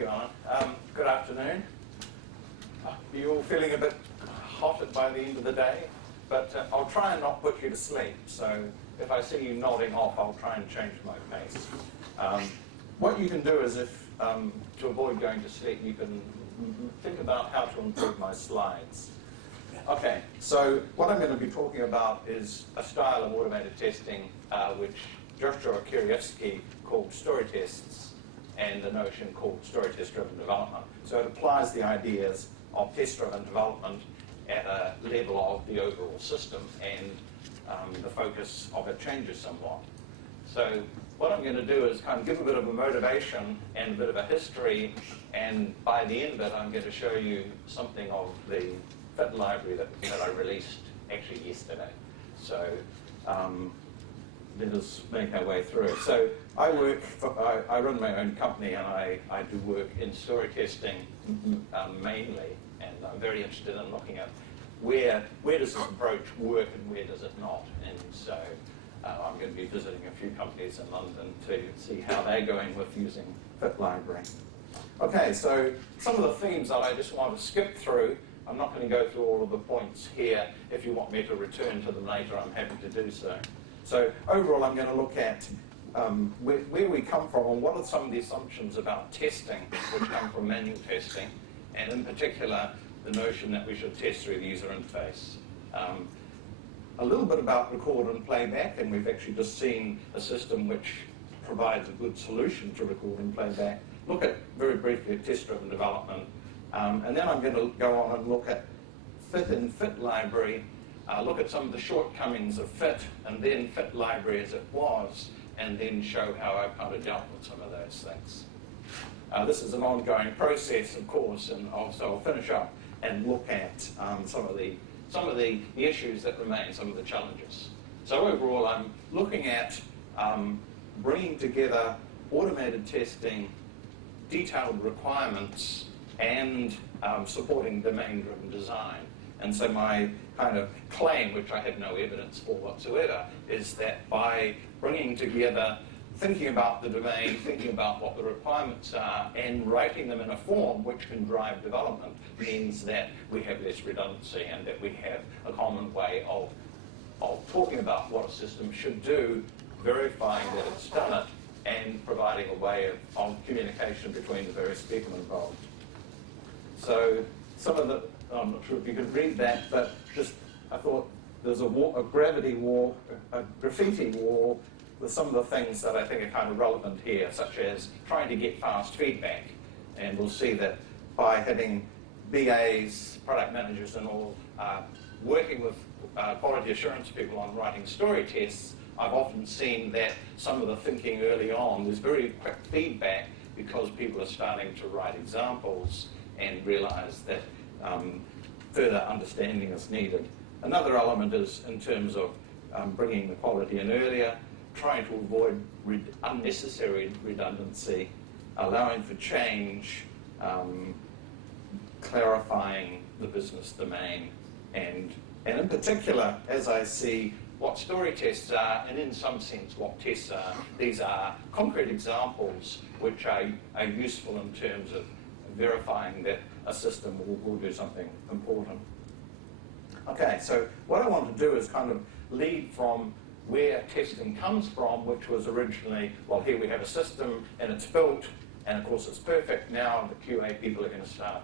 you, Alan. Good afternoon. You're all feeling a bit hot by the end of the day, but I'll try and not put you to sleep. So if I see you nodding off, I'll try and change my pace. What you can do is, if to avoid going to sleep, you can think about how to improve my slides. Okay, so what I'm going to be talking about is a style of automated testing which Joshua Kirievsky called Storytests, and the notion called story-test-driven development. So it applies the ideas of test-driven development at a level of the overall system, and the focus of it changes somewhat. So what I'm going to do is kind of give a bit of a motivation and a bit of a history, and by the end of it, I'm going to show you something of the Fit library that I released actually yesterday. So let us make our way through it. So I run my own company, and I do work in story testing mainly, and I'm very interested in looking at where does this approach work and where does it not. And so I'm going to be visiting a few companies in London to see how they're going with using Fit library. Okay, so some of the themes that I just want to skip through. I'm not going to go through all of the points here. If you want me to return to them later, I'm happy to do so. So overall, I'm going to look at where we come from and what are some of the assumptions about testing which come from manual testing, and in particular, the notion that we should test through the user interface. A little bit about record and playback, and we've actually just seen a system which provides a good solution to record and playback. Look at, very briefly, at test-driven development. And then I'm going to go on and look at Fit and Fit library, look at some of the shortcomings of Fit, and then Fit library as it was, and then show how I've kind of dealt with some of those things. This is an ongoing process, of course, and also I'll finish up and look at some of the issues that remain, some of the challenges. So overall, I'm looking at bringing together automated testing, detailed requirements, and supporting domain-driven design. And so my kind of claim, which I have no evidence for whatsoever, is that by bringing together, thinking about the domain, thinking about what the requirements are, and writing them in a form which can drive development, means that we have less redundancy and that we have a common way of talking about what a system should do, verifying that it's done it, and providing a way of communication between the various people involved. So some of the, I'm not sure if you could read that, but just I thought there's a gravity wall, a graffiti wall with some of the things that I think are kind of relevant here, such as trying to get fast feedback. And we'll see that by having BAs, product managers and all, working with quality assurance people on writing story tests, I've often seen that some of the thinking early on, there's very quick feedback because people are starting to write examples and realize that further understanding is needed. Another element is in terms of bringing the quality in earlier, trying to avoid unnecessary redundancy, allowing for change, clarifying the business domain, and in particular, as I see what story tests are, and in some sense what tests are, these are concrete examples which are useful in terms of verifying that a system will do something important. Okay, so what I want to do is kind of lead from where testing comes from, which was originally, well, here we have a system and it's built, and of course it's perfect. Now the QA people are going to start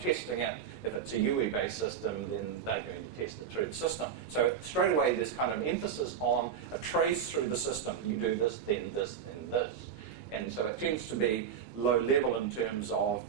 testing it. If it's a UE-based system, then they're going to test it through the system. So straight away there's kind of emphasis on a trace through the system. You do this, then this, then this. And so it tends to be low level in terms of,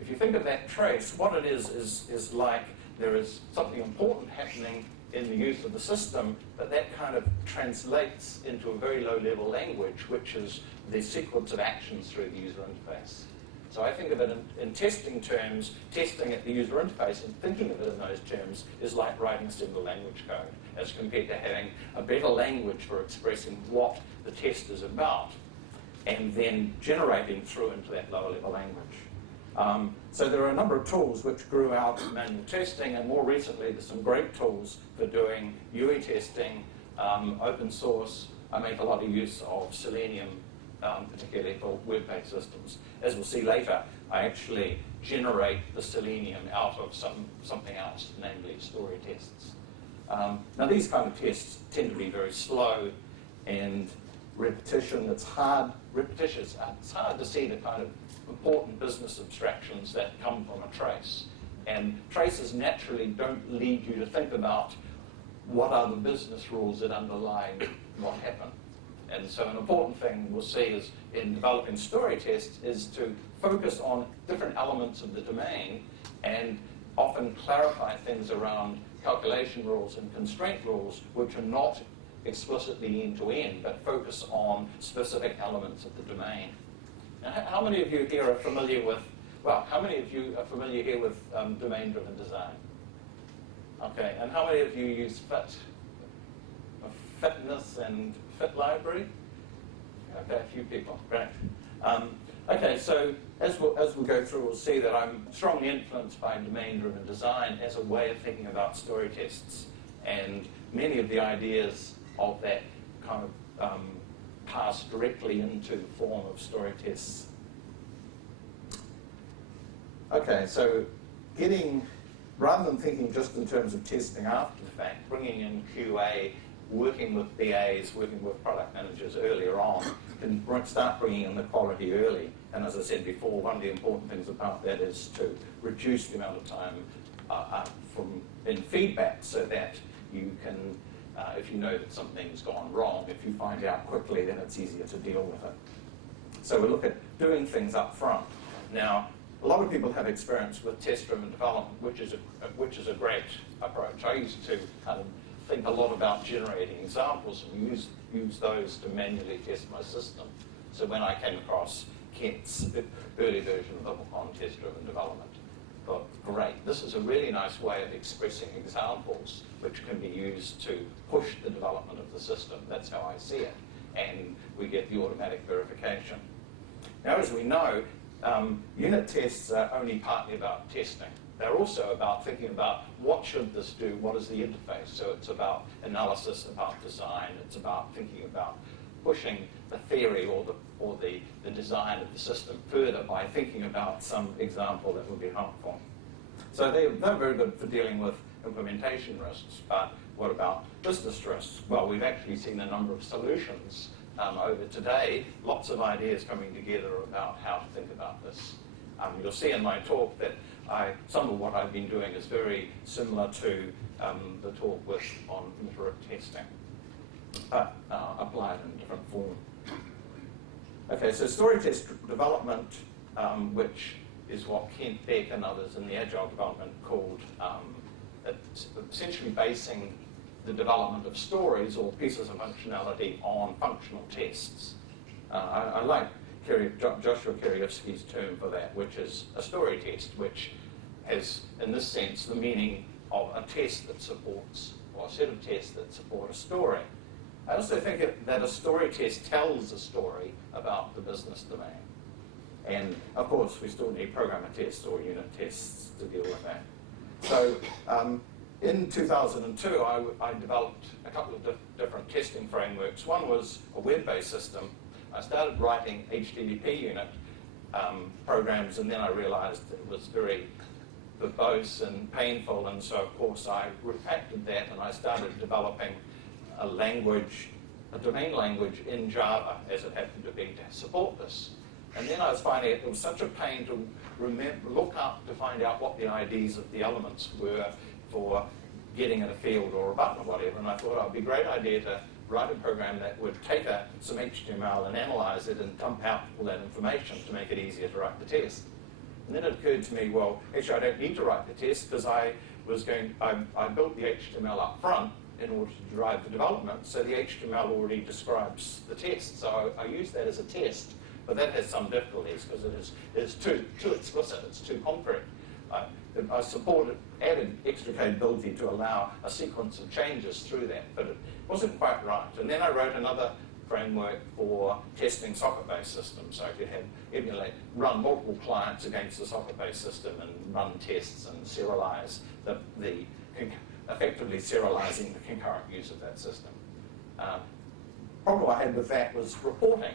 if you think of that trace, what it is like there is something important happening in the use of the system, but that kind of translates into a very low level language, which is the sequence of actions through the user interface. So I think of it in testing terms, testing at the user interface and thinking of it in those terms is like writing single language code as compared to having a better language for expressing what the test is about and then generating through into that lower level language. So there are a number of tools which grew out of manual testing, and more recently there's some great tools for doing UE testing, open source. I make a lot of use of Selenium particularly for web-based systems. As we'll see later, I actually generate the selenium out of something else, namely story tests. Now these kind of tests tend to be very slow and repetitious. It's hard to see the kind of important business abstractions that come from a trace. And traces naturally don't lead you to think about what are the business rules that underlie what happened. And so an important thing we'll see is in developing story tests is to focus on different elements of the domain and often clarify things around calculation rules and constraint rules which are not explicitly end-to-end, but focus on specific elements of the domain. Now, how many of you here are familiar with, domain-driven design? Okay, and how many of you use fitness and fit library? Okay, a few people, great. Okay, so as we'll go through, we'll see that I'm strongly influenced by domain-driven design as a way of thinking about story tests, and many of the ideas of that kind of pass directly into the form of story tests. Okay, so rather than thinking just in terms of testing after the fact, bringing in QA, working with BAs, working with product managers earlier on, can start bringing in the quality early. And as I said before, one of the important things about that is to reduce the amount of time in feedback so that you can, if you know that something's gone wrong, if you find out quickly, then it's easier to deal with it. So we look at doing things up front. Now, a lot of people have experience with test-driven development, which is a great approach. I used to think a lot about generating examples and use those to manually test my system. So when I came across Kent's early version of the book on test-driven development, I thought, great, this is a really nice way of expressing examples which can be used to push the development of the system. That's how I see it. And we get the automatic verification. Now, as we know, unit tests are only partly about testing. They're also about thinking about what should this do, what is the interface. So it's about analysis, about design. It's about thinking about pushing the theory or the design of the system further by thinking about some example that would be helpful. So they're very good for dealing with implementation risks, but what about business risks? Well, we've actually seen a number of solutions over today, lots of ideas coming together about how to think about this. You'll see in my talk that some of what I've been doing is very similar to the talk on iterative testing, but applied in a different form. Okay, so story test development, which is what Kent Beck and others in the agile development called essentially basing the development of stories or pieces of functionality on functional tests. I like Joshua Kerievsky's term for that, which is a story test, which has, in this sense, the meaning of a test that supports, or a set of tests that support a story. I also think that a story test tells a story about the business domain. And, of course, we still need programmer tests or unit tests to deal with that. So, in 2002, I developed a couple of different testing frameworks. One was a web-based system. I started writing HTTP unit programs, and then I realized it was very verbose and painful, and so, of course, I refactored that, and I started developing a domain language in Java, as it happened to be, to support this. And then I was finding it was such a pain to look up to find out what the IDs of the elements were for getting in a field or a button or whatever, and I thought it would be a great idea to write a program that would take some HTML and analyze it and dump out all that information to make it easier to write the test. And then it occurred to me, well, actually I don't need to write the test because I built the HTML up front in order to drive the development, so the HTML already describes the test. So I use that as a test, but that has some difficulties because it is too explicit, it's too concrete. I added extra capability to allow a sequence of changes through that, but it wasn't quite right. And then I wrote another framework for testing socket-based systems, so I could run multiple clients against the socket-based system and run tests and serialize effectively serializing the concurrent use of that system. Problem I had with that was reporting.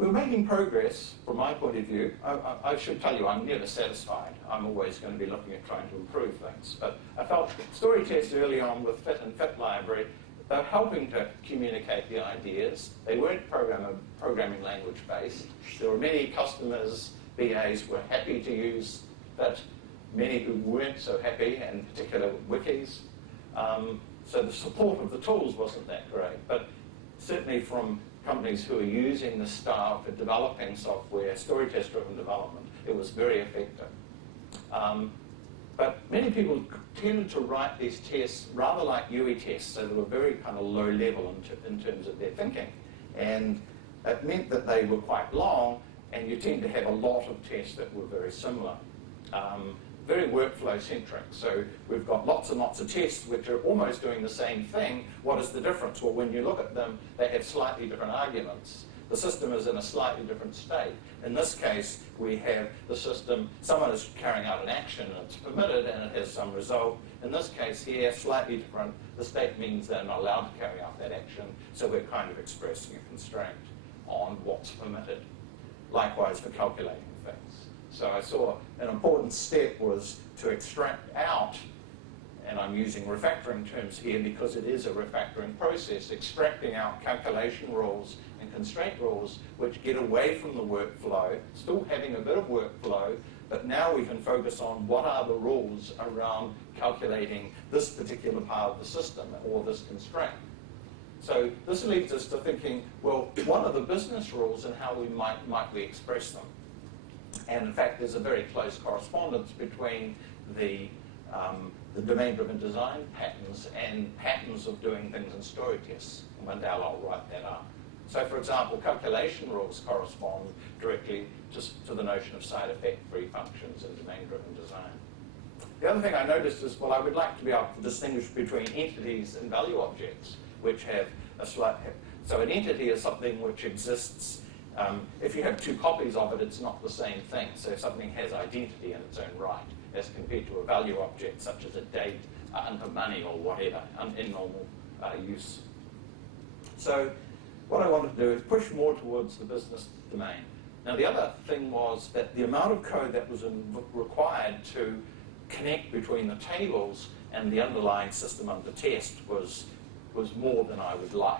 we're making progress from my point of view. I should tell you, I'm never satisfied. I'm always going to be looking at trying to improve things. But I felt Storytests early on with Fit and Fit Library, they're helping to communicate the ideas. They weren't programming language based. There were many customers, BAs, were happy to use Fit, many who weren't so happy, and particular wikis. So the support of the tools wasn't that great. But certainly from companies who are using the style for developing software, Storytest-driven development, it was very effective. But many people tended to write these tests rather like UE tests, so they were very kind of low level in terms of their thinking. And it meant that they were quite long, and you tend to have a lot of tests that were very similar. Very workflow-centric. So we've got lots and lots of tests which are almost doing the same thing. What is the difference? Well, when you look at them, they have slightly different arguments. The system is in a slightly different state. In this case, we have the system, someone is carrying out an action, and it's permitted, and it has some result. In this case here, slightly different. The state means they're not allowed to carry out that action, so we're kind of expressing a constraint on what's permitted. Likewise for calculating things. So I saw an important step was to extract out, and I'm using refactoring terms here because it is a refactoring process, extracting out calculation rules and constraint rules which get away from the workflow, still having a bit of workflow, but now we can focus on what are the rules around calculating this particular part of the system or this constraint. So this leads us to thinking, well, what are the business rules and how we might we express them? And in fact, there's a very close correspondence between the domain-driven design patterns and patterns of doing things in Storytests. And one day I'll write that up. So for example, calculation rules correspond directly to the notion of side effect-free functions in domain-driven design. The other thing I noticed is, well, I would like to be able to distinguish between entities and value objects, which have a slight... So an entity is something which exists. If you have two copies of it, it's not the same thing. So something has identity in its own right, as compared to a value object, such as a date, under money, or whatever, in normal use. So what I wanted to do is push more towards the business domain. Now, the other thing was that the amount of code that was required to connect between the tables and the underlying system under test was more than I would like.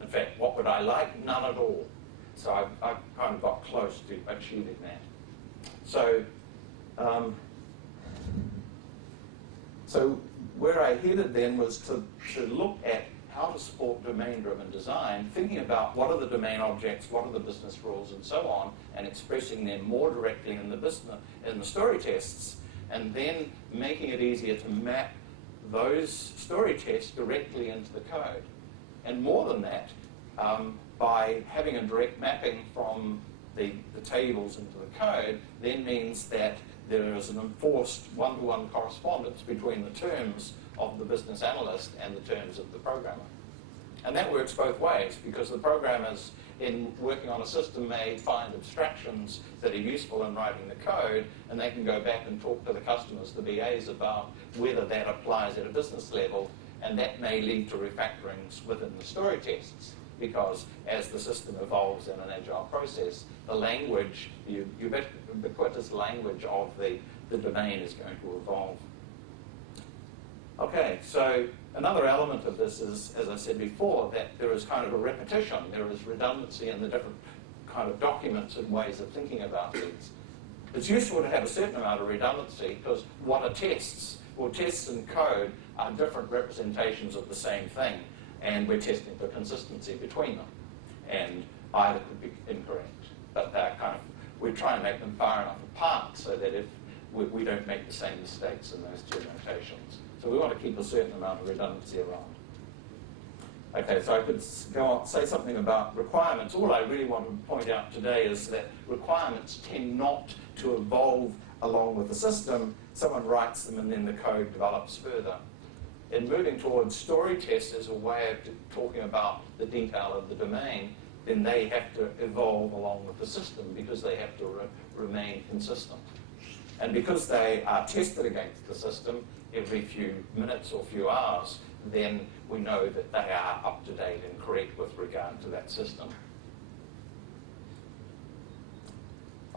In fact, what would I like? None at all. So I kind of got close to achieving that. So, so where I headed then was to look at how to support domain-driven design, thinking about what are the domain objects, what are the business rules, and so on, and expressing them more directly in the story tests, and then making it easier to map those story tests directly into the code. And more than that, by having a direct mapping from the tables into the code, then means that there is an enforced one-to-one correspondence between the terms of the business analyst and the terms of the programmer. And that works both ways, because the programmers in working on a system may find abstractions that are useful in writing the code, and they can go back and talk to the customers, the BAs, about whether that applies at a business level, and that may lead to refactorings within the story tests, because as the system evolves in an agile process, the language, the ubiquitous language of the domain is going to evolve. Okay, so another element of this is, as I said before, that there is kind of a repetition. There is redundancy in the different kind of documents and ways of thinking about these. It's useful to have a certain amount of redundancy, because what are tests? Well, tests and code are different representations of the same thing, and we're testing for consistency between them. And either could be incorrect, but they're kind of, we try and make them far enough apart so that if we don't make the same mistakes in those two notations. So we want to keep a certain amount of redundancy around. Okay, so I could go on, say something about requirements. All I really want to point out today is that requirements tend not to evolve along with the system. Someone writes them and then the code develops further. In moving towards story tests as a way of talking about the detail of the domain, then they have to evolve along with the system because they have to remain consistent. And because they are tested against the system every few minutes or few hours, then we know that they are up to date and correct with regard to that system.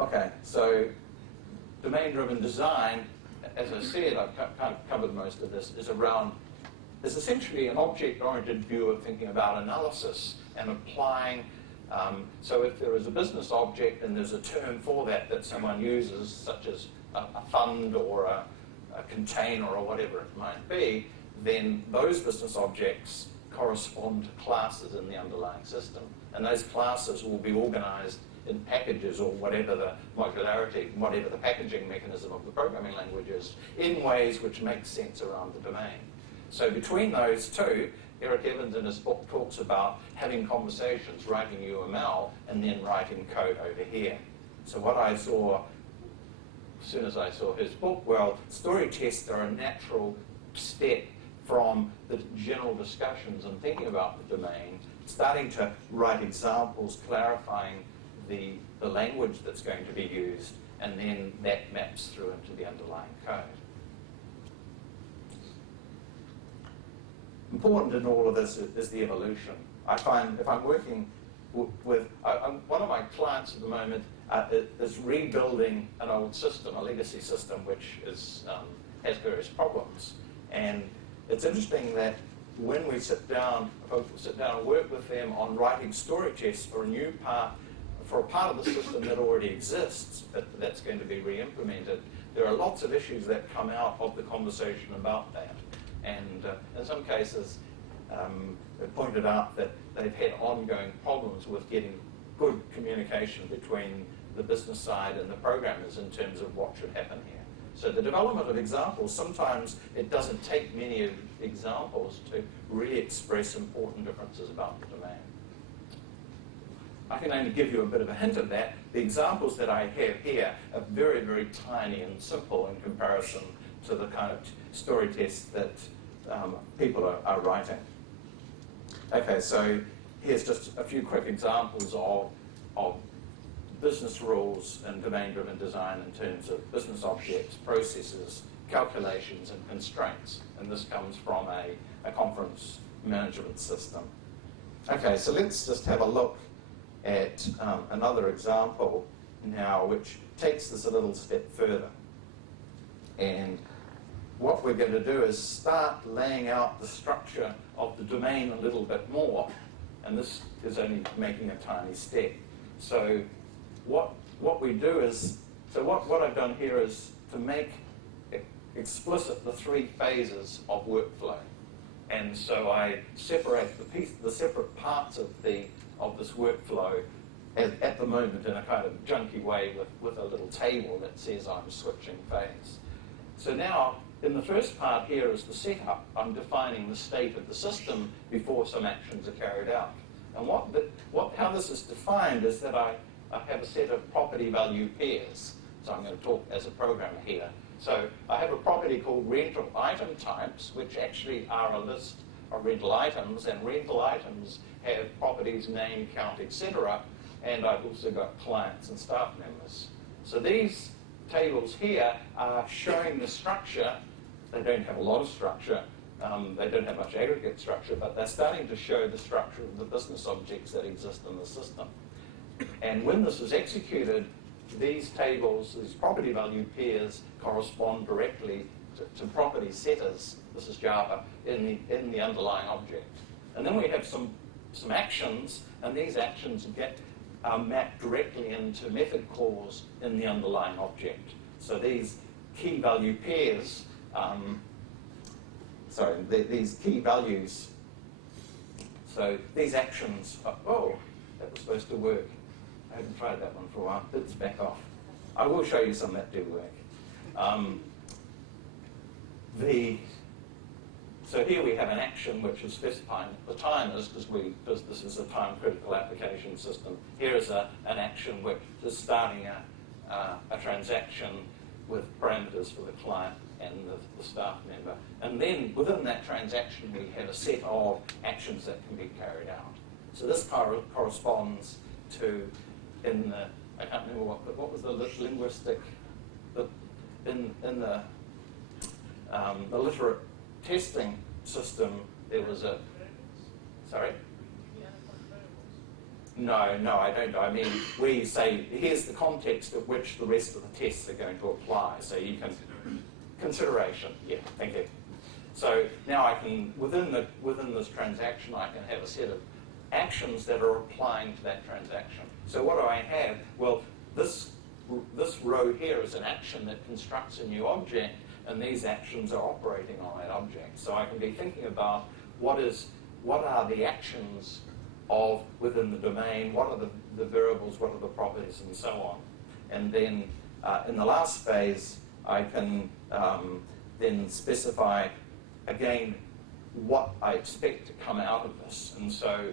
Okay, so domain-driven design, as I said, I've kind of covered most of this, is essentially an object-oriented view of thinking about analysis and applying. So if there is a business object and there's a term for that that someone uses, such as a fund or a container or whatever it might be, then those business objects correspond to classes in the underlying system. And those classes will be organized in packages or whatever the modularity, whatever the packaging mechanism of the programming language is, in ways which make sense around the domain. So between those two, Eric Evans in his book talks about having conversations, writing UML, and then writing code over here. So what I saw, as soon as I saw his book, well, story tests are a natural step from the general discussions and thinking about the domain, starting to write examples, clarifying the language that's going to be used, and then that maps through into the underlying code. Important in all of this is the evolution. I find if I'm working with one of my clients at the moment is rebuilding an old system, a legacy system, which has various problems. And it's interesting that when we sit down, folks will sit down and work with them on writing story tests for a part of the system that already exists, but that's going to be re-implemented. There are lots of issues that come out of the conversation about that. And in some cases, it pointed out that they've had ongoing problems with getting good communication between the business side and the programmers in terms of what should happen here. So the development of examples, sometimes it doesn't take many examples to really express important differences about the domain. I can only give you a bit of a hint of that. The examples that I have here are very, very tiny and simple in comparison to the kind of story tests that people are writing. Okay, so here's just a few quick examples of business rules and domain-driven design in terms of business objects, processes, calculations, and constraints. And this comes from a conference management system. Okay, so let's just have a look at another example now, which takes this a little step further. And what we're going to do is start laying out the structure of the domain a little bit more. And this is only making a tiny step. So what we do is, what I've done here is to make explicit the three phases of workflow. And so I separate the separate parts of this workflow at the moment in a kind of junky way with a little table that says I'm switching phase. So now, in the first part here is the setup. I'm defining the state of the system before some actions are carried out. And how this is defined is that I have a set of property value pairs. So I'm going to talk as a programmer here. So I have a property called rental item types, which actually are a list of rental items, and rental items have properties, name, count, etc. And I've also got clients and staff members. So these tables here are showing the structure. They don't have a lot of structure. They don't have much aggregate structure, but they're starting to show the structure of the business objects that exist in the system. And when this is executed, these tables, these property value pairs, correspond directly to property setters, this is Java, in the underlying object. And then we have some actions, and these actions are mapped directly into method calls in the underlying object. So these key value pairs, these key values, so these actions, that was supposed to work. I haven't tried that one for a while. It's back off. I will show you some that do work. So here we have an action which is specifying the timers because this is a time-critical application system. Here is an action which is starting a transaction with parameters for the client and the staff member. And then within that transaction, we have a set of actions that can be carried out. So this corresponds to, I can't remember what was the linguistic, in the literate testing system, there was No, I don't. I mean, we say, here's the context at which the rest of the tests are going to apply. So you can, consideration, yeah, thank you. So now I can, within this transaction, I can have a set of actions that are applying to that transaction. So what do I have? Well, this row here is an action that constructs a new object, and these actions are operating on that object. So I can be thinking about what are the actions of within the domain, what are the variables, what are the properties, and so on. And then in the last phase, I can then specify, again, what I expect to come out of this. And so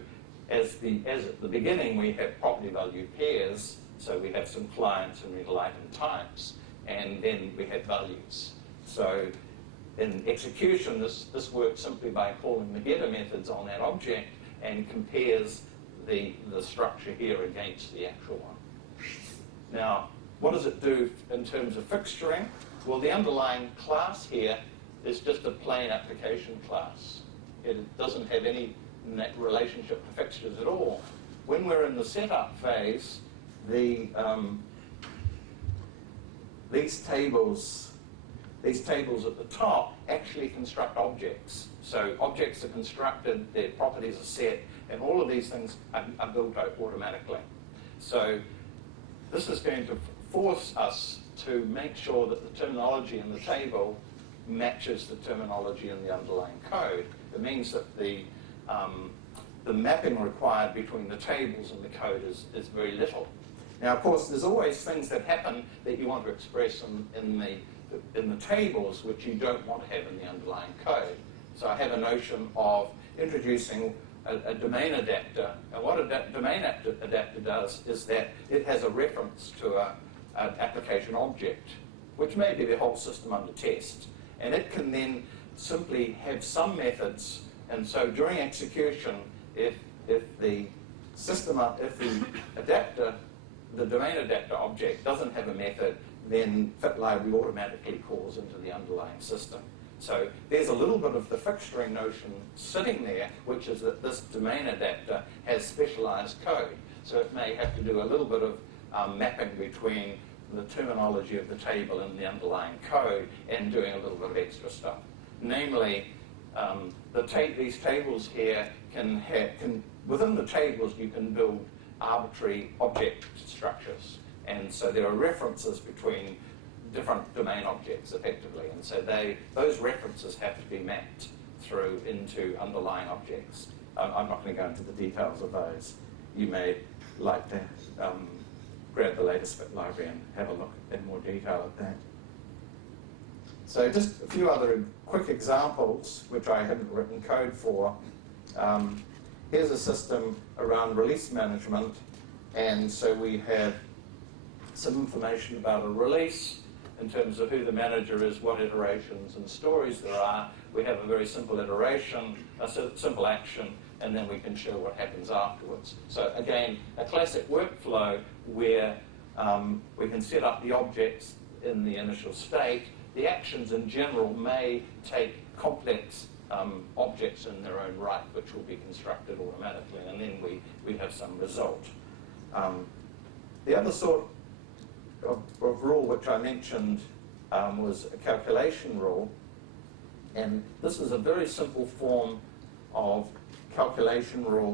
as at the beginning, we have property value pairs, so we have some clients and rental item types, and then we have values. So in execution, this works simply by calling the getter methods on that object and compares the structure here against the actual one. Now, what does it do in terms of fixturing? Well, the underlying class here is just a plain application class. It doesn't have any relationship to fixtures at all. When we're in the setup phase, these tables at the top actually construct objects. So objects are constructed, their properties are set, and all of these things are built out automatically. So this is going to force us to make sure that the terminology in the table matches the terminology in the underlying code. It means that the mapping required between the tables and the code is very little. Now, of course, there's always things that happen that you want to express in the tables which you don't want to have in the underlying code. So I have a notion of introducing a domain adapter, and what a domain adapter does is that it has a reference to an application object, which may be the whole system under test, and it can then simply have some methods. And so during execution, if the domain adapter object doesn't have a method, then fit library automatically calls into the underlying system. So there's a little bit of the fixturing notion sitting there, which is that this domain adapter has specialized code. So it may have to do a little bit of mapping between the terminology of the table and the underlying code and doing a little bit of extra stuff. Namely, these tables here within the tables you can build arbitrary object structures. And so there are references between different domain objects, effectively. And so those references have to be mapped through into underlying objects. I'm not going to go into the details of those. You may like to grab the latest Fit library and have a look in more detail at that. So just a few other quick examples, which I haven't written code for. Here's a system around release management. And so we have some information about a release in terms of who the manager is, what iterations and stories there are. We have a very simple iteration, a simple action, and then we can show what happens afterwards. So again, a classic workflow where we can set up the objects in the initial state. The actions in general may take complex objects in their own right, which will be constructed automatically, and then we have some result. The other sort of rule which I mentioned was a calculation rule, and this is a very simple form of calculation rule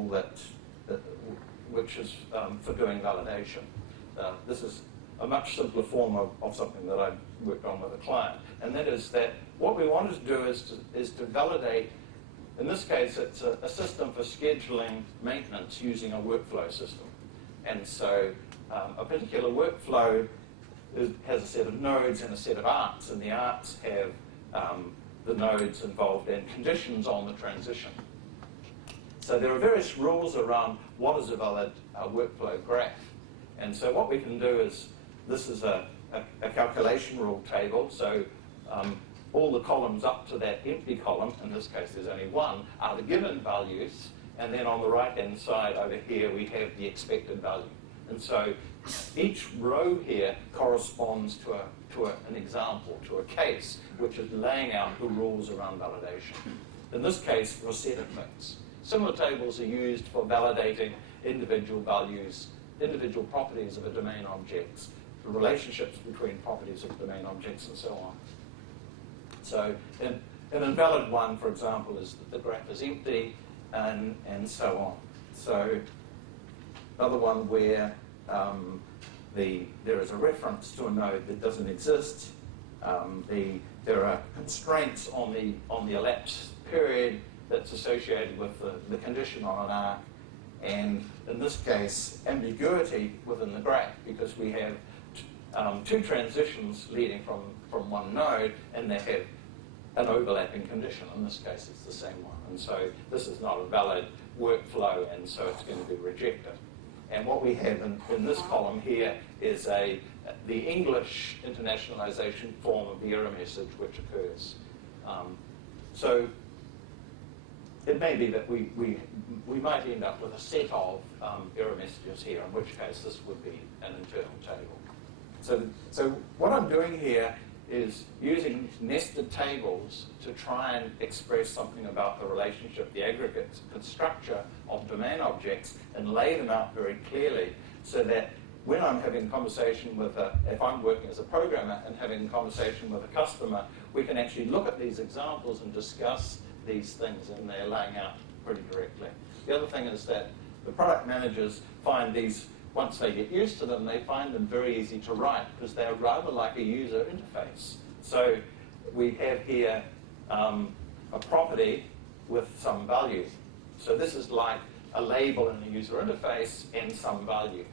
which is for doing validation. This is a much simpler form of something that I've worked on with a client, and that is that what we wanted to do is to validate. In this case, it's a system for scheduling maintenance using a workflow system. And so a particular workflow has a set of nodes and a set of arts, and the arts have the nodes involved in conditions on the transition. So there are various rules around what is a valid workflow graph. And so what we can do is, this is a calculation rule table, so all the columns up to that empty column, in this case there's only one, are the given values, and then on the right-hand side over here we have the expected value. And so each row here corresponds to an example, to a case, which is laying out the rules around validation. In this case, for a set of things. Similar tables are used for validating individual values, individual properties of a domain object, the relationships between properties of domain objects, and so on. So an invalid one, for example, is that the graph is empty, and so on. So another one where there is a reference to a node that doesn't exist. There are constraints on the elapsed period that's associated with the condition on an arc, and in this case, ambiguity within the graph, because we have two transitions leading from one node, and they have an overlapping condition. In this case, it's the same one. And so this is not a valid workflow, and so it's going to be rejected. And what we have in this column here is the English internationalization form of the error message which occurs. So it may be that we might end up with a set of error messages here, in which case this would be an internal table. So what I'm doing here is using nested tables to try and express something about the relationship, the aggregate structure of domain objects, and lay them out very clearly so that when I'm having a conversation with if I'm working as a programmer and having a conversation with a customer, we can actually look at these examples and discuss these things, and they're laying out pretty directly. The other thing is that the product managers find these, once they get used to them, they find them very easy to write because they're rather like a user interface. So we have here a property with some value. So this is like a label in the user interface and some value.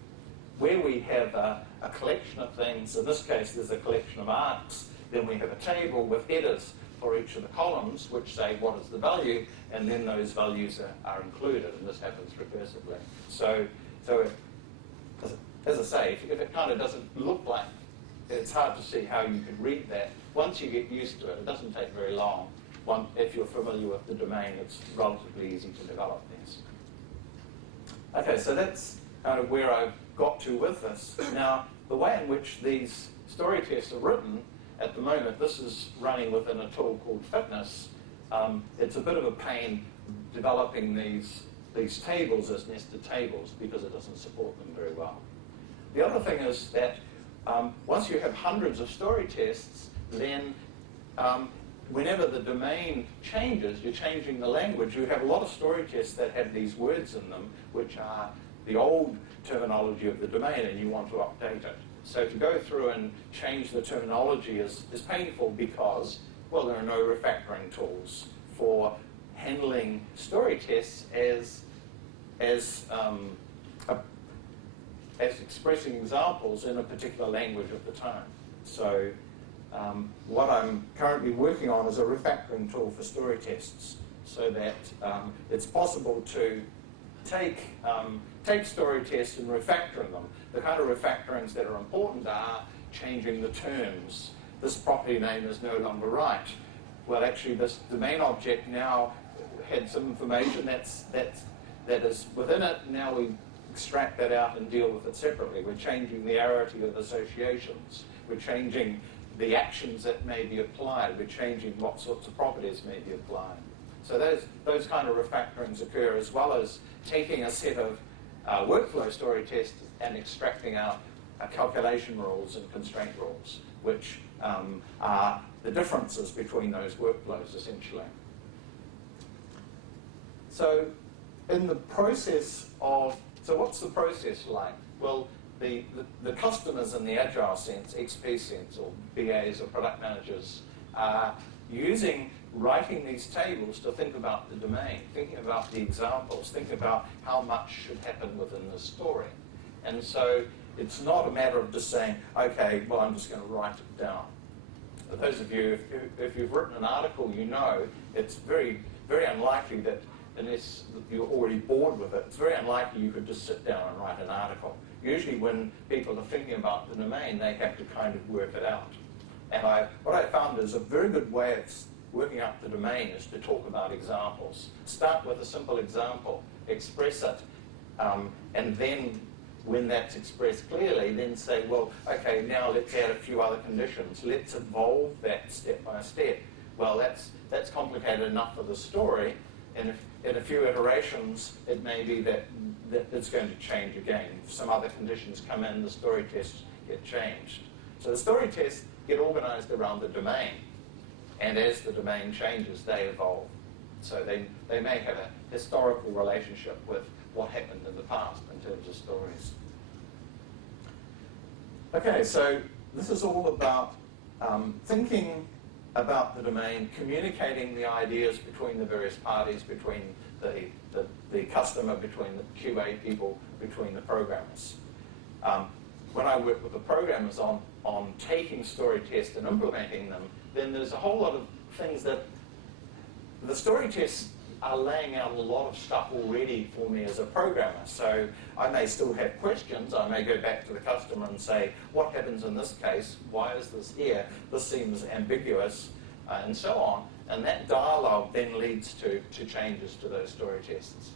Where we have a collection of things, in this case there's a collection of arcs, then we have a table with headers for each of the columns which say what is the value, and then those values are included, and this happens recursively. So as I say, if it kind of doesn't look like, it's hard to see how you could read that. Once you get used to it, it doesn't take very long. If you're familiar with the domain, it's relatively easy to develop these. Okay, so that's kind of where I've got to with this. Now, the way in which these story tests are written, at the moment, this is running within a tool called Fitness. It's a bit of a pain developing these tables as nested tables because it doesn't support them very well. The other thing is that once you have hundreds of story tests, then whenever the domain changes, you're changing the language. You have a lot of story tests that have these words in them, which are the old terminology of the domain, and you want to update it. So to go through and change the terminology is painful because, well, there are no refactoring tools for handling story tests as expressing examples in a particular language of the time. So what I'm currently working on is a refactoring tool for story tests so that it's possible to take story tests and refactor them. The kind of refactorings that are important are changing the terms. This property name is no longer right. Well, actually, this domain object now had some information that is within it. Now we extract that out and deal with it separately. We're changing the arity of associations. We're changing the actions that may be applied. We're changing what sorts of properties may be applied. So those kind of refactorings occur, as well as taking a set of workflow story tests and extracting out calculation rules and constraint rules, which are the differences between those workflows, essentially. So in the process of, so what's the process like? Well, the customers in the agile sense, XP sense, or BAs or product managers, are writing these tables to think about the domain, thinking about the examples, thinking about how much should happen within the story. And so it's not a matter of just saying, okay, well, I'm just going to write it down. For those of you, if you've written an article, you know it's very, very unlikely that, unless you're already bored with it, it's very unlikely you could just sit down and write an article. Usually when people are thinking about the domain, they have to kind of work it out. And what I found is a very good way of working out the domain is to talk about examples. Start with a simple example, express it, and then when that's expressed clearly, then say, well, okay, now let's add a few other conditions. Let's evolve that step by step. Well, that's complicated enough for the story. in a few iterations, it may be that it's going to change again. If some other conditions come in, the story tests get changed. So the story tests get organized around the domain. And as the domain changes, they evolve. So they may have a historical relationship with what happened in the past in terms of stories. Okay, so this is all about thinking about the domain, communicating the ideas between the various parties, between the customer, between the QA people, between the programmers. When I work with the programmers on taking story tests and implementing them, then there's a whole lot of things that the story tests are laying out a lot of stuff already for me as a programmer. So I may still have questions. I may go back to the customer and say, what happens in this case? Why is this here? This seems ambiguous, and so on. And that dialogue then leads to changes to those story tests.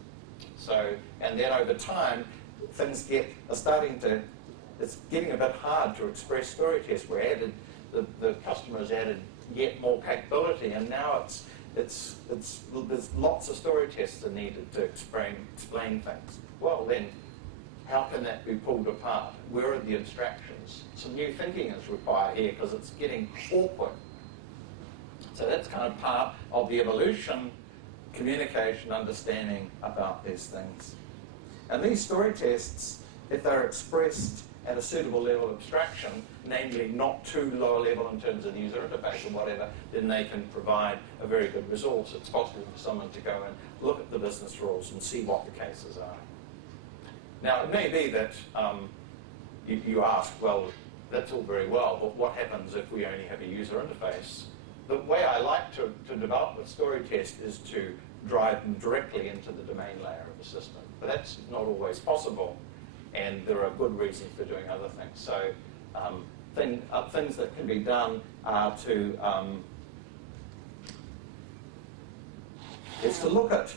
So, and then over time, things it's getting a bit hard to express story tests. The customer has added yet more capability, and now there's lots of story tests are needed to explain things. Well, then, how can that be pulled apart? Where are the abstractions? Some new thinking is required here because it's getting awkward. So that's kind of part of the evolution, communication, understanding about these things. And these story tests, if they're expressed at a suitable level of abstraction, namely not too low a level in terms of the user interface or whatever, then they can provide a very good resource. It's possible for someone to go and look at the business rules and see what the cases are. Now, it may be that you ask, well, that's all very well, but what happens if we only have a user interface? The way I like to develop a story test is to drive them directly into the domain layer of the system. But that's not always possible, and there are good reasons for doing other things. So things that can be done are is to look at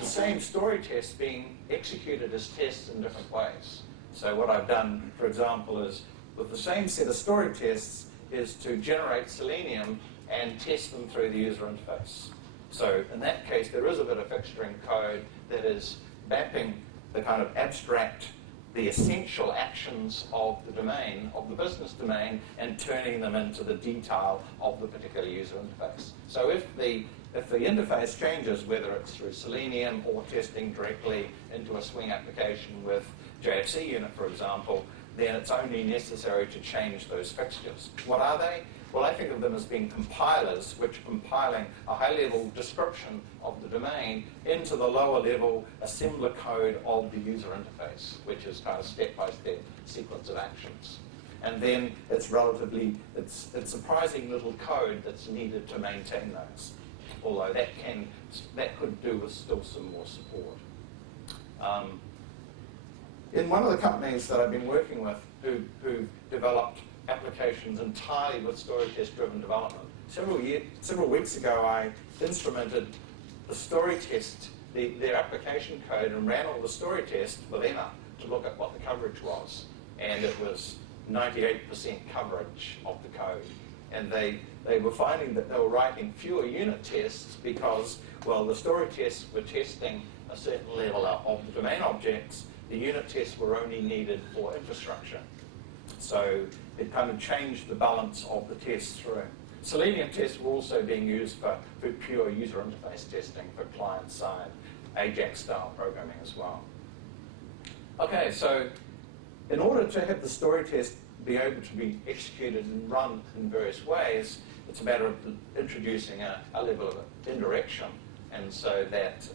the same story test being executed as tests in different ways. So what I've done, for example, is with the same set of story tests is to generate Selenium and test them through the user interface. So in that case, there is a bit of fixturing code that is mapping the kind of abstract, the essential actions of the domain, of the business domain, and turning them into the detail of the particular user interface. So if the interface changes, whether it's through Selenium or testing directly into a Swing application with JFC unit, for example, then it's only necessary to change those fixtures. What are they? Well, I think of them as being compilers, which are compiling a high-level description of the domain into the lower-level assembler code of the user interface, which is kind of step-by-step sequence of actions. And then it's surprising little code that's needed to maintain those, although that could do with still some more support. In one of the companies that I've been working with who developed applications entirely with story test-driven development. Several weeks ago, I instrumented the story test, their application code, and ran all the story tests with Emma to look at what the coverage was. And it was 98% coverage of the code. And they were finding that they were writing fewer unit tests because, well, the story tests were testing a certain level of the domain objects. The unit tests were only needed for infrastructure. So it kind of changed the balance of the tests through. Selenium tests were also being used for pure user interface testing for client-side AJAX-style programming as well. Okay, so in order to have the story test be able to be executed and run in various ways, it's a matter of introducing a level of indirection. And so that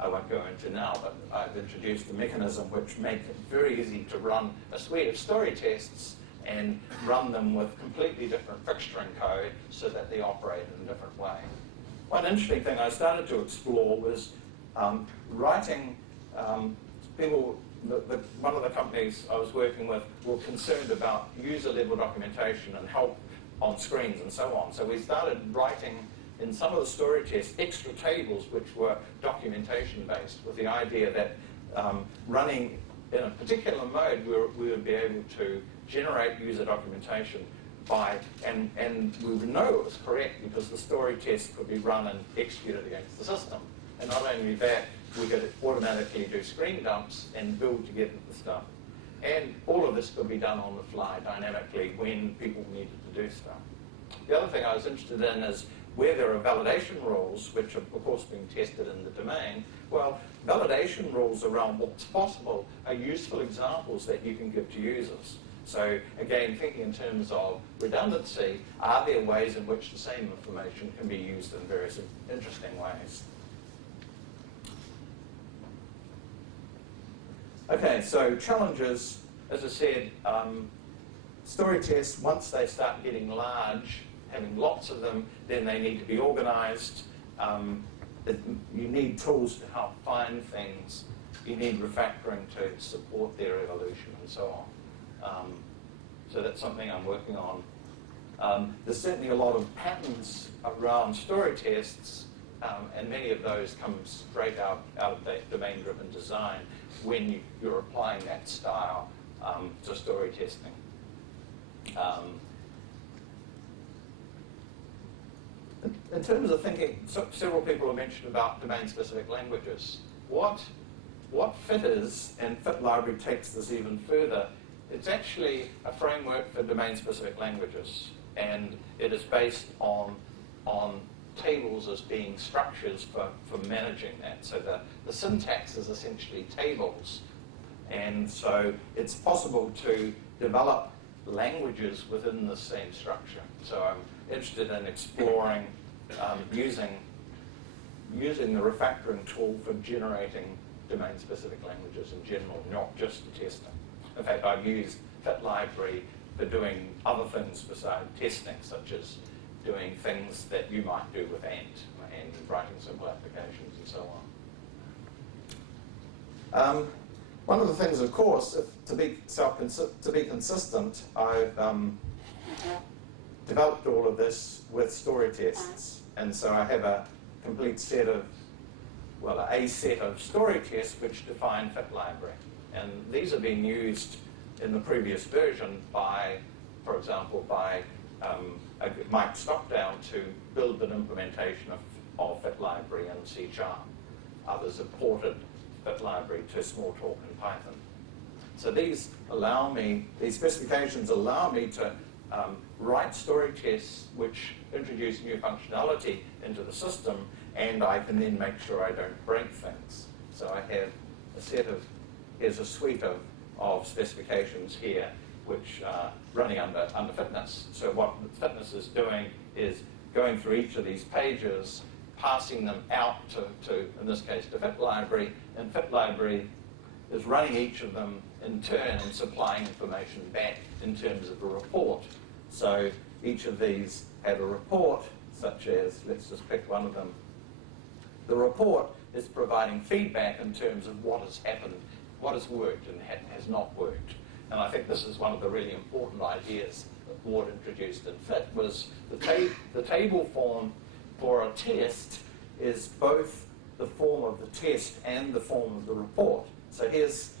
I won't go into now, but I've introduced a mechanism which makes it very easy to run a suite of story tests and run them with completely different fixturing code so that they operate in a different way. One interesting thing I started to explore was writing people. One of the companies I was working with were concerned about user-level documentation and help on screens and so on. So we started writing in some of the story tests extra tables which were documentation-based, with the idea that running in a particular mode, we would be able to generate user documentation and we would know it was correct because the story test could be run and executed against the system. And not only that, we could automatically do screen dumps and build together the stuff. And all of this could be done on the fly dynamically when people needed to do stuff. The other thing I was interested in is where there are validation rules, which are of course being tested in the domain. Well, validation rules around what's possible are useful examples that you can give to users. So again, thinking in terms of redundancy, are there ways in which the same information can be used in various interesting ways? Okay, so challenges, as I said, story tests, once they start getting large, having lots of them, then they need to be organized. You need tools to help find things. You need refactoring to support their evolution and so on. So that's something I'm working on. There's certainly a lot of patterns around story tests, and many of those come straight out of that domain-driven design when you're applying that style to story testing. In terms of thinking, several people have mentioned about domain-specific languages. What FIT is, and FIT library takes this even further, it's actually a framework for domain-specific languages, and it is based on tables as being structures for managing that. So the syntax is essentially tables, and so it's possible to develop languages within the same structure. So I'm interested in exploring using the refactoring tool for generating domain-specific languages in general, not just the testing. In fact, I've used FIT library for doing other things besides testing, such as doing things that you might do with Ant and writing simple applications and so on. One of the things, of course, to be consistent, I've developed all of this with story tests, and so I have a complete set of, well, a set of story tests which define FIT library, and these have been used in the previous version by, for example, by Mike Stockdale to build an implementation of FIT library in C#. Others have ported FIT library to Smalltalk and Python. So these specifications allow me to write story tests which introduce new functionality into the system, and I can then make sure I don't break things. So I have here's a suite of specifications here which are running under fitness. So what fitness is doing is going through each of these pages, passing them out to in this case, to FIT library, and FIT library is running each of them in turn and supplying information back in terms of a report. So each of these have a report, such as, let's just pick one of them. The report is providing feedback in terms of what has happened, what has worked and has not worked. And I think this is one of the really important ideas that Ward introduced in FIT, was the table form for a test is both the form of the test and the form of the report. So here's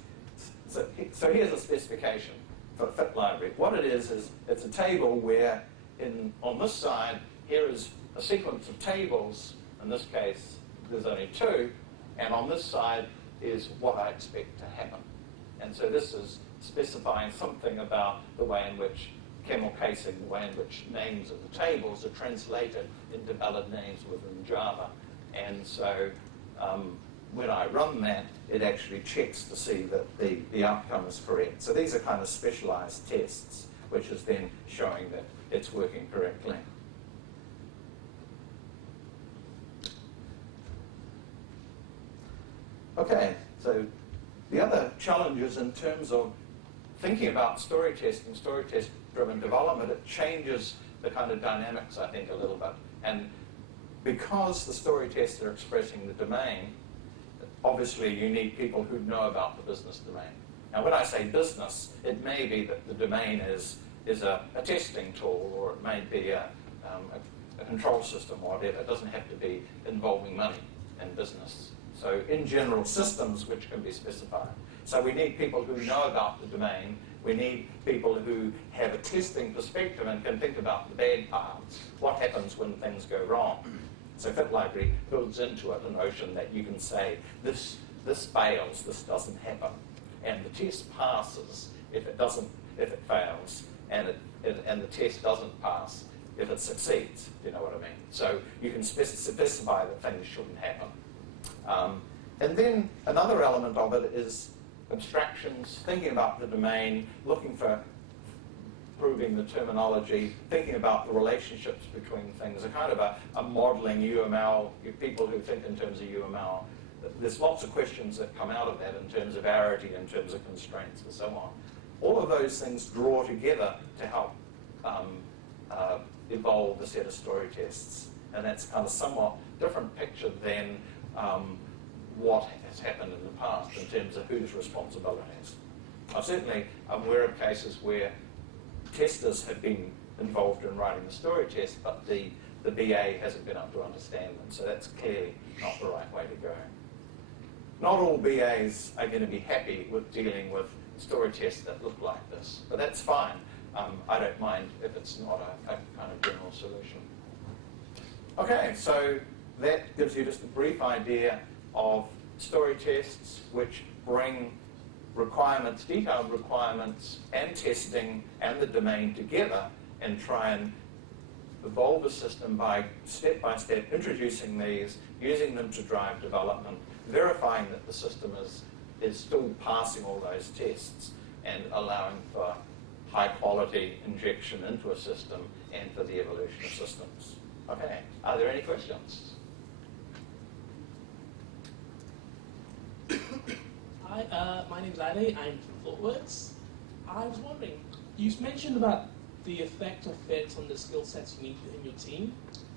a specification for FIT library. What it is it's a table where on this side, here is a sequence of tables. In this case, there's only two. And on this side is what I expect to happen. And so this is specifying something about the way in which camel casing, the way in which names of the tables are translated into valid names within Java. And so when I run that, it actually checks to see that the outcome is correct. So these are kind of specialized tests, which is then showing that it's working correctly. Okay, so the other challenges in terms of thinking about story testing, story test-driven development, it changes the kind of dynamics, I think, a little bit. And because the story tests are expressing the domain, obviously you need people who know about the business domain. Now, when I say business, it may be that the domain is a testing tool, or it may be a control system, or whatever. It doesn't have to be involving money and business. So in general, systems which can be specified. So we need people who know about the domain. We need people who have a testing perspective and can think about the bad parts. What happens when things go wrong? So fit library builds into it the notion that you can say, this fails, this doesn't happen. And the test passes if it fails, and the test doesn't pass if it succeeds, you know what I mean? So you can specify that things shouldn't happen. And then another element of it is abstractions, thinking about the domain, looking for proving the terminology, thinking about the relationships between things, a kind of a modeling UML, people who think in terms of UML. There's lots of questions that come out of that in terms of arity, in terms of constraints, and so on. All of those things draw together to help evolve a set of story tests. And that's kind of somewhat different picture than what has happened in the past in terms of whose responsibilities. Certainly, I'm aware of cases where testers have been involved in writing the story test, but the BA hasn't been able to understand them, so that's clearly not the right way to go. Not all BAs are going to be happy with dealing with story tests that look like this, but that's fine. I don't mind if it's not a kind of general solution. Okay, so that gives you just a brief idea of story tests which bring requirements, detailed requirements, and testing and the domain together and try and evolve a system by step introducing these, using them to drive development, verifying that the system is still passing all those tests, and allowing for high quality injection into a system and for the evolution of systems. Okay, are there any questions? Hi, my name's Ade. I'm from ThoughtWorks. I was wondering, you mentioned about the effect of fit on the skill sets you need within your team.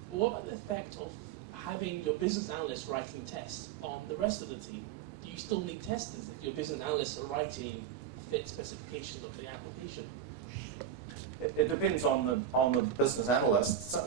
But what about the effect of having your business analysts writing tests on the rest of the team? Do you still need testers if your business analysts are writing fit specifications of the application? It depends on the business analyst.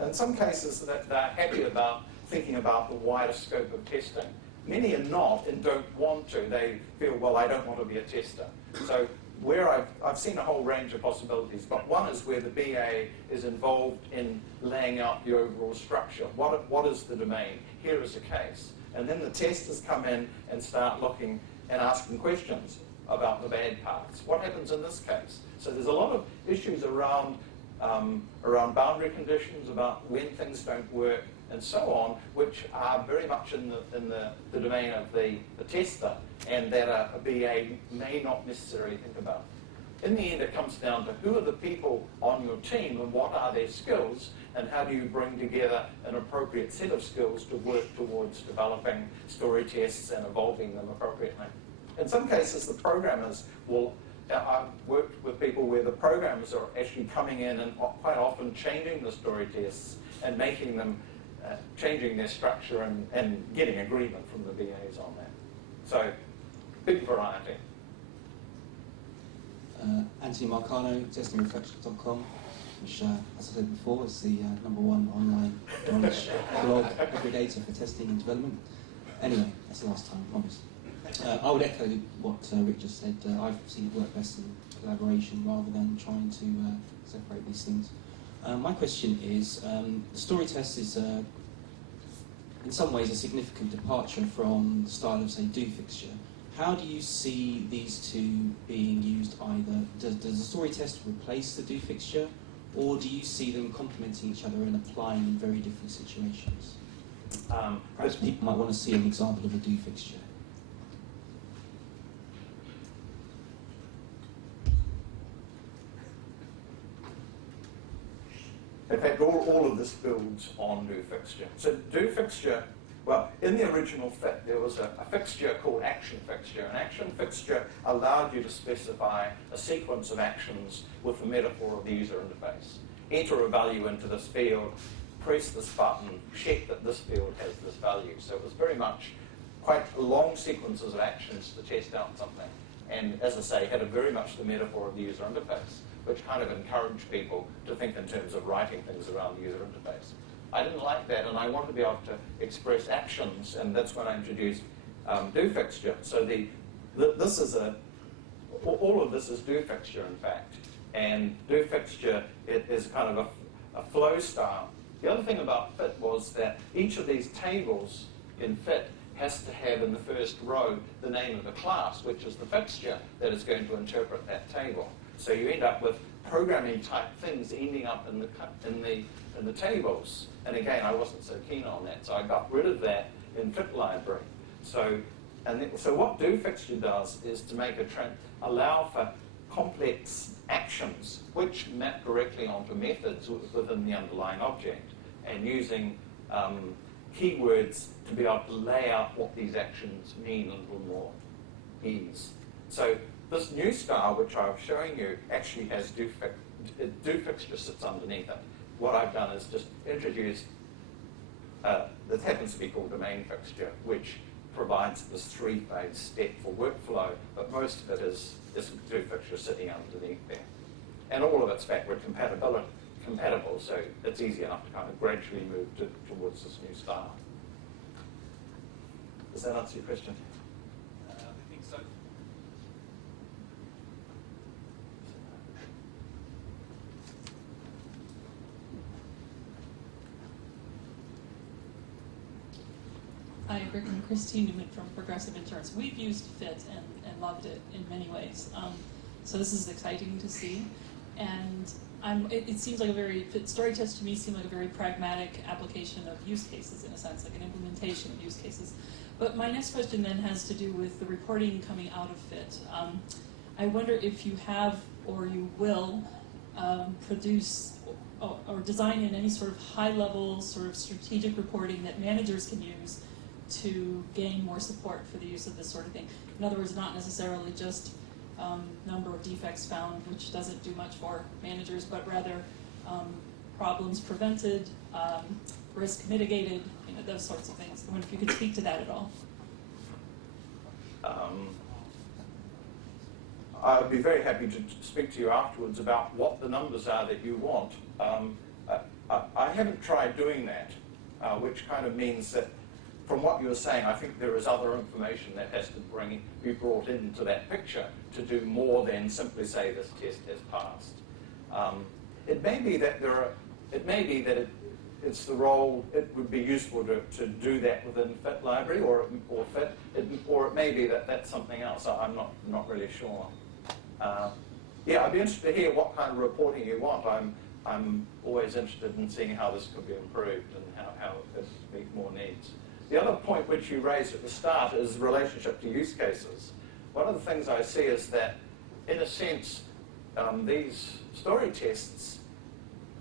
In some cases, they're happy about thinking about the wider scope of testing. Many are not and don't want to. They feel, well, I don't want to be a tester. So where I've seen a whole range of possibilities, but one is where the BA is involved in laying out the overall structure. What is the domain? Here is a case. And then the testers come in and start looking and asking questions about the bad parts. What happens in this case? So there's a lot of issues around boundary conditions, about when things don't work, and so on, which are very much in the domain of the tester, and that a BA may not necessarily think about. In the end, it comes down to who are the people on your team and what are their skills, and how do you bring together an appropriate set of skills to work towards developing story tests and evolving them appropriately. In some cases, the programmers will, I've worked with people where the programmers are actually coming in and quite often changing the story tests and making them, changing their structure and getting agreement from the BAs on that. So, big variety. Anthony Marcano, testingrefactoring.com, which, as I said before, is the #1 online knowledge blog aggregator for testing and development. Anyway, that's the last time, I promise. I would echo what Rick just said. I've seen it work best in collaboration rather than trying to separate these things. My question is, the story test is in some ways a significant departure from the style of, say, do fixture. How do you see these two being used either? Does the story test replace the do fixture, or do you see them complementing each other and applying in very different situations? Perhaps people might want to see an example of a do fixture. In fact, all of this builds on do fixture. So do fixture, well, in the original fit, there was a fixture called action fixture. An action fixture allowed you to specify a sequence of actions with the metaphor of the user interface. Enter a value into this field, press this button, check that this field has this value. So it was very much quite long sequences of actions to test out something. And as I say, had very much the metaphor of the user interface, which kind of encouraged people to think in terms of writing things around the user interface. I didn't like that, and I wanted to be able to express actions, and that's when I introduced do fixture. So this is all of this is do fixture, in fact, and do fixture is kind of a flow style. The other thing about fit was that each of these tables in fit has to have in the first row the name of the class, which is the fixture that is going to interpret that table. So you end up with programming type things ending up in the tables. And again, I wasn't so keen on that, so I got rid of that in fit library. So what do fixture does is to make allow for complex actions which map directly onto methods within the underlying object, and using keywords to be able to lay out what these actions mean a little more ease. So this new style, which I was showing you, actually has do fixture sits underneath it. What I've done is just introduce, that happens to be called domain fixture, which provides this three-phase step for workflow, but most of it is do fixture sitting underneath there. And all of it's backward compatible, so it's easy enough to kind of gradually move towards this new style. Does that answer your question? I think so. Hi, Rick and Christine Newman from Progressive Insurance. We've used FIT and loved it in many ways. So this is exciting to see. And it seems like Storytests to me seem like a very pragmatic application of use cases, in a sense, like an implementation of use cases. But my next question then has to do with the reporting coming out of FIT. I wonder if you have or you will produce or design in any sort of high-level sort of strategic reporting that managers can use to gain more support for the use of this sort of thing. In other words, not necessarily just number of defects found, which doesn't do much for managers, but rather problems prevented, risk mitigated, those sorts of things. I wonder if you could speak to that at all. I would be very happy to speak to you afterwards about what the numbers are that you want. I haven't tried doing that, which kind of means that from what you were saying, I think there is other information that has to be brought into that picture to do more than simply say this test has passed. It may be that it's the role. It would be useful to do that within Fit library or Fit, or it may be that that's something else. I'm not really sure. Yeah, I'd be interested to hear what kind of reporting you want. I'm always interested in seeing how this could be improved and how it could meet more needs. The other point which you raised at the start is relationship to use cases. One of the things I see is that, in a sense, these story tests,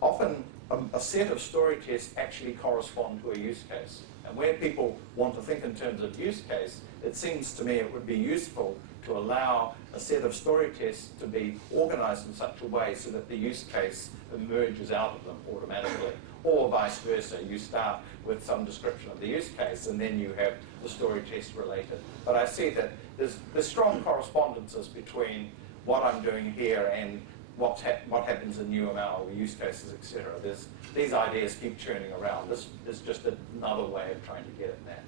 often a set of story tests actually correspond to a use case. And where people want to think in terms of use case, it seems to me it would be useful to allow a set of story tests to be organized in such a way so that the use case emerges out of them automatically. Or vice versa, you start with some description of the use case and then you have the story test related. But I see that there's strong correspondences between what I'm doing here and what happens in UML, use cases, etc. These ideas keep churning around. This is just another way of trying to get at that.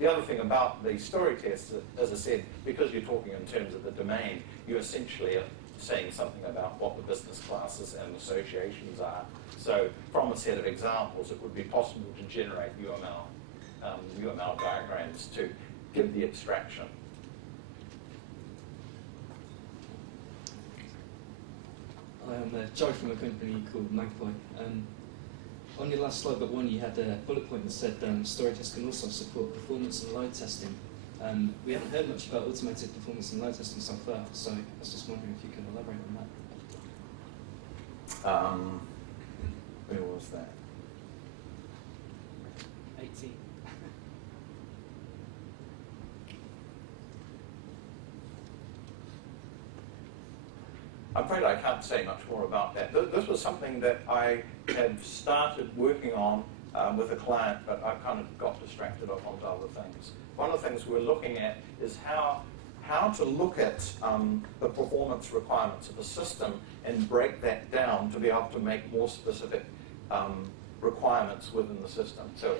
The other thing about the story test, as I said, because you're talking in terms of the domain, you essentially are saying something about what the business classes and associations are. So from a set of examples, it would be possible to generate UML diagrams to give the abstraction. Hi, I'm Joe from a company called Magpie. On your last slide but one, you had a bullet point that said Storytests can also support performance and load testing. We haven't heard much about automated performance and load testing so far, so I was just wondering if you could elaborate on that. Where was that? 18. I'm afraid I can't say much more about that. This was something that I had started working on with a client, but I kind of got distracted off onto other things. One of the things we're looking at is how to look at the performance requirements of a system and break that down to be able to make more specific requirements within the system. So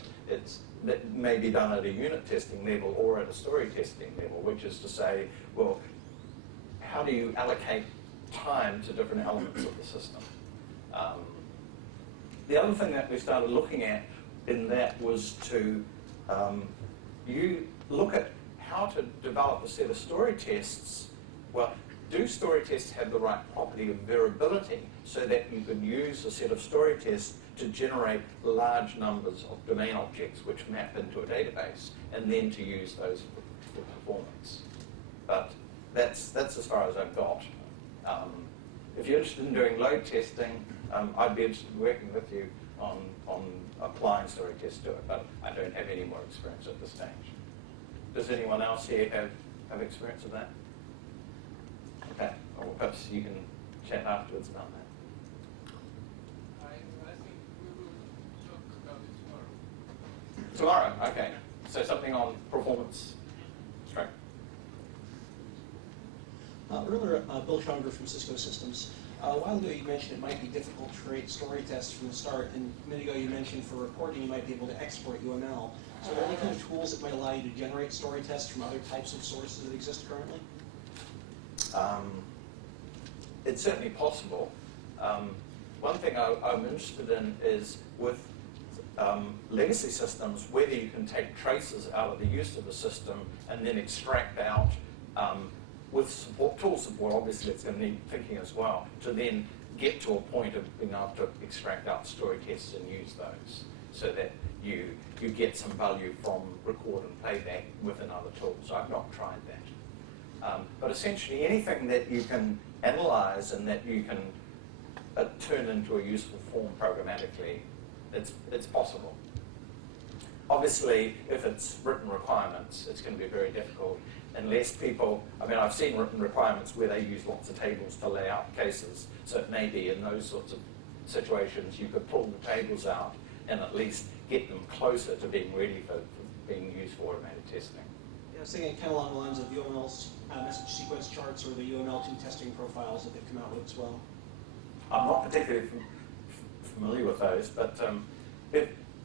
that may be done at a unit testing level or at a story testing level, which is to say, well, how do you allocate time to different elements of the system? the other thing that we started looking at in that was to you look at how to develop a set of story tests. Well, do story tests have the right property of variability so that you can use a set of story tests to generate large numbers of domain objects which map into a database, and then to use those for performance. But that's as far as I've got. If you're interested in doing load testing, I'd be interested in working with you on applying story tests to it, but I don't have any more experience at this stage. Does anyone else here have experience of that? Okay, or perhaps you can chat afterwards about that. I think we will talk about it tomorrow. Tomorrow, okay. So something on performance. Right. Earlier, Bill Schaunger from Cisco Systems. A while ago you mentioned it might be difficult to create story tests from the start, and a minute ago you mentioned for reporting you might be able to export UML. So are there any kind of tools that might allow you to generate story tests from other types of sources that exist currently? It's certainly possible. One thing I'm interested in is with legacy systems, whether you can take traces out of the use of a system and then extract out with support, tool support, obviously it's going to need thinking as well, to then get to a point of being able to extract out story tests and use those so that you get some value from record and playback with another tool. So I've not tried that. But essentially anything that you can analyze and that you can turn into a useful form programmatically, it's possible. Obviously, if it's written requirements, it's going to be very difficult unless people, I mean, I've seen written requirements where they use lots of tables to lay out cases, so it may be in those sorts of situations you could pull the tables out and at least get them closer to being ready for being used for automated testing. Yeah, I was thinking kind of along the lines of UML's message sequence charts or the UML2 testing profiles that they've come out with as well. I'm not particularly familiar with those, but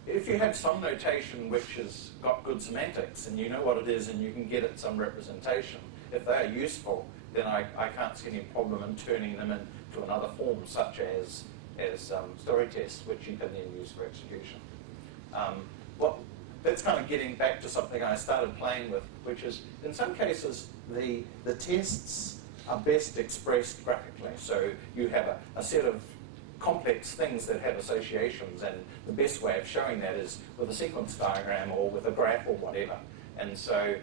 if you have some notation which has got good semantics and you know what it is and you can get it some representation, if they are useful, then I can't see any problem in turning them into another form such as story tests, which you can then use for execution. That's kind of getting back to something I started playing with, which is in some cases the tests are best expressed graphically. So you have a set of complex things that have associations, and the best way of showing that is with a sequence diagram or with a graph or whatever. And so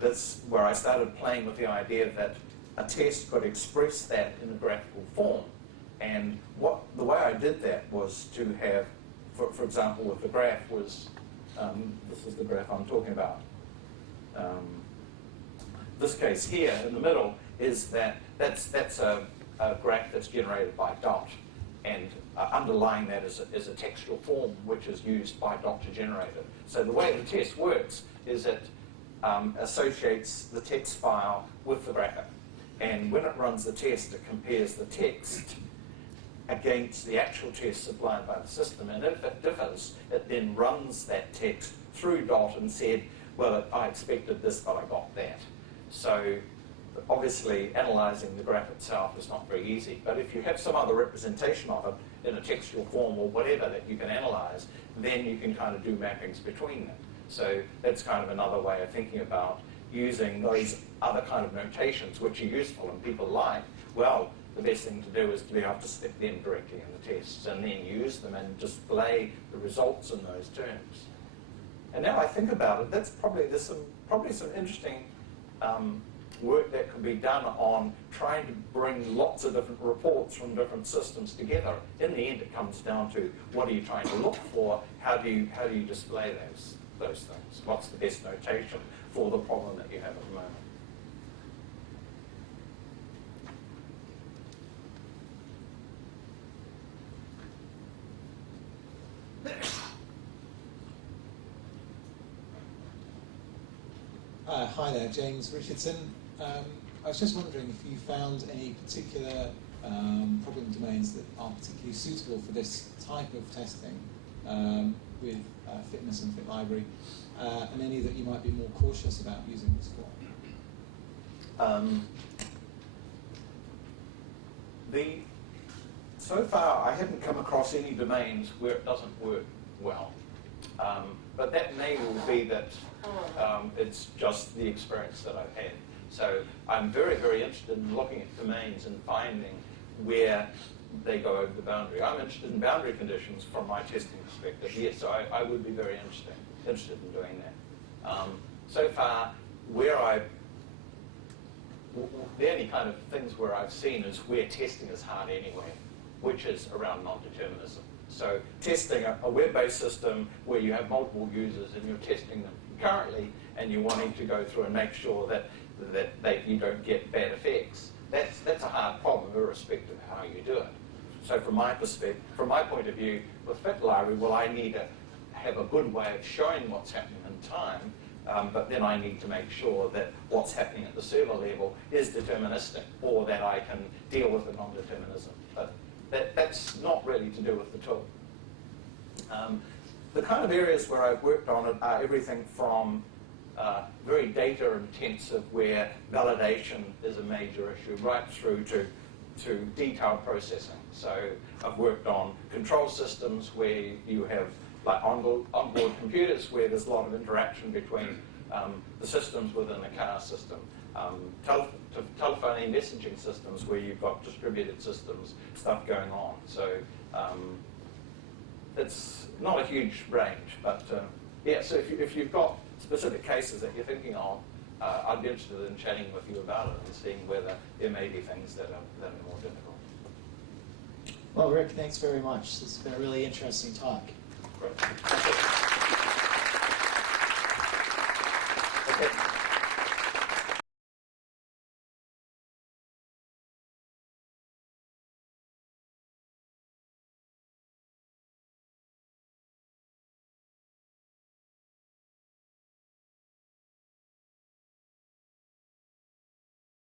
that's where I started playing with the idea that a test could express that in a graphical form. And the way I did that was to have, for example, with the graph was, this is the graph I'm talking about. This case here in the middle is that's a graph that's generated by dot, and underlying that is a textual form which is used by dot to generate it. So the way the test works is it associates the text file with the graphic, and when it runs the test, it compares the text against the actual test supplied by the system, and if it differs, it then runs that text through dot and said, well, I expected this, but I got that. So obviously, analysing the graph itself is not very easy, but if you have some other representation of it in a textual form or whatever that you can analyse, then you can kind of do mappings between them. So that's kind of another way of thinking about using those other kind of notations which are useful and people like. Well, the best thing to do is to be able to stick them directly in the tests and then use them and display the results in those terms. And now I think about it, there's probably some interesting work that could be done on trying to bring lots of different reports from different systems together. In the end, it comes down to what are you trying to look for? How do you display those things? What's the best notation for the problem that you have at the moment? Hi there, James Richardson. I was just wondering if you found any particular problem domains that are particularly suitable for this type of testing with fitness and fit library, and any that you might be more cautious about using this for. So far, I haven't come across any domains where it doesn't work well. But that may well be that it's just the experience that I've had. So I'm very, very interested in looking at domains and finding where they go over the boundary. I'm interested in boundary conditions from my testing perspective. Yes, so I would be very interested in doing that. So far, the only kind of things where I've seen is where testing is hard anyway, which is around non-determinism. So testing a web-based system where you have multiple users and you're testing them concurrently and you're wanting to go through and make sure that you don't get bad effects, that's a hard problem irrespective of how you do it. So from my perspective, from my point of view, with Fit Library, well, I need to have a good way of showing what's happening in time, but then I need to make sure that what's happening at the server level is deterministic, or that I can deal with the non-determinism. But that's not really to do with the tool. The kind of areas where I've worked on it are everything from very data intensive, where validation is a major issue, right through to detailed processing. So I've worked on control systems where you have like onboard computers where there's a lot of interaction between the systems within a car system. Telephony messaging systems where you've got distributed systems, stuff going on. So it's not a huge range, but yeah, so if you've got specific cases that you're thinking of, I'd be interested in chatting with you about it and seeing whether there may be things that are more difficult. Well, Rick, thanks very much. This has been a really interesting talk. Great. Okay.